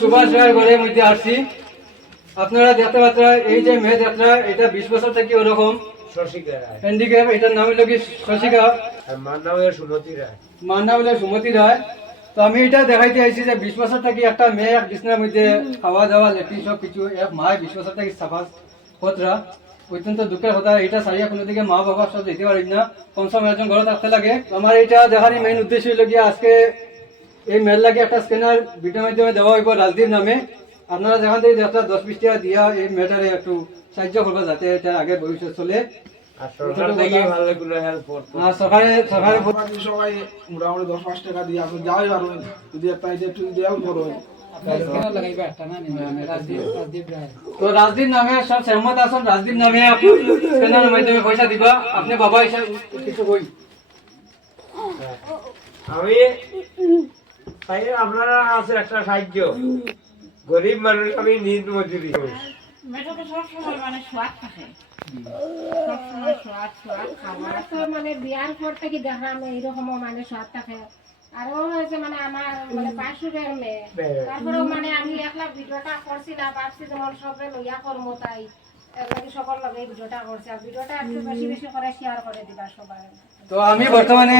সুভাষ রায়ের ঘরের মধ্যে আসছি। আপনারা দেখতে পাচ্ছেন এই যে মেয়ে যাত্রা, এটা 20 বছর থেকে ওরকম হ্যান্ডিক্যাপ। এটার নাম হলো কি শশিকা, মার নাম হলো সুমতি রায়। তো আমি এটা দেখাইতে আইছি যে 20 বছর থেকে একটা মেয়ে এক বিছনার মধ্যে খাওয়া দাওয়া লেট্রিন সব কিছু, এক মায় 20 বছর থেকে সাফা কতরা অত্যন্ত দুঃখের কথা। এটা সারিয়া কোনো দিকে মা বাবা সব যেতে পারি না, কমসম একজন ঘরে থাকতে লাগে। আমার এটা দেখারই মেইন উদ্দেশ্য হলো গিয়ে আজকে এই মেল লাগে একটা স্ক্যানার ভিডিওর মাধ্যমে দেওয়া হইব রাজদীপ নামে। আপনারা যেখান থেকে একটা 10-20 টাকা দিয়া এই মেয়েটারে একটু সাহায্য করবো যাতে এটা আগে ভবিষ্যৎ চলে। সবাই মোটামুটি 10-5 টাকা দিয়ে আপনি যাই পারবেন, যদি একটা একটু হেল্প করবেন। তো রাজদীপ নামে সব সহমত আছেন, রাজদীপ নামে স্ক্যানারের মাধ্যমে পয়সা দিবা। আপনি বাবা হিসাবে কিছু কই আমি আপনারা আছে একটা সাহায্য, গরিব মানুষ, আমি নিজ মজুরি মানে বিয়ার পর থেকে দেখলাম এইরকম মানে স্বাদ থাকে। আরো হয়েছে মানে আমার মানে পাশুরের মেয়ে, তারপরেও মানে আমি একলা ভিডিওটা করছি না, ভাবছি যেমন সবে লইয়া করবো, তাই সকল লগে ভিডিওটা করছি। আর ভিডিওটা একটু বেশি বেশি করে শেয়ার করে দিবা সবাই। তো আমি বর্তমানে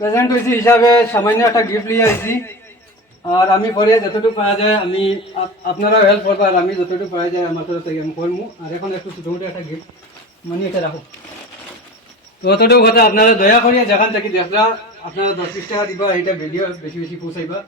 প্রেজেন্ট হয়েছি হিসাবে সামান্য একটা গিফট নিয়ে আসছি। আর আমি পরে যতটুকু পাওয়া যায় আমি আপনারা হেল্প করবার, আমি যতটুকু পাওয়া যায় আমার তরফ থেকে আমি করবো। আর এখন একটু ছোটো মোটো একটা গিফট মানে এটা রাখো। তো অতটুকু কথা আপনারা দয়া করিয়া যেখান থেকে দেখলা আপনারা 10-20 টাকা দিবা, এটা ভিডিও বেশি বেশি পৌঁছাইবা।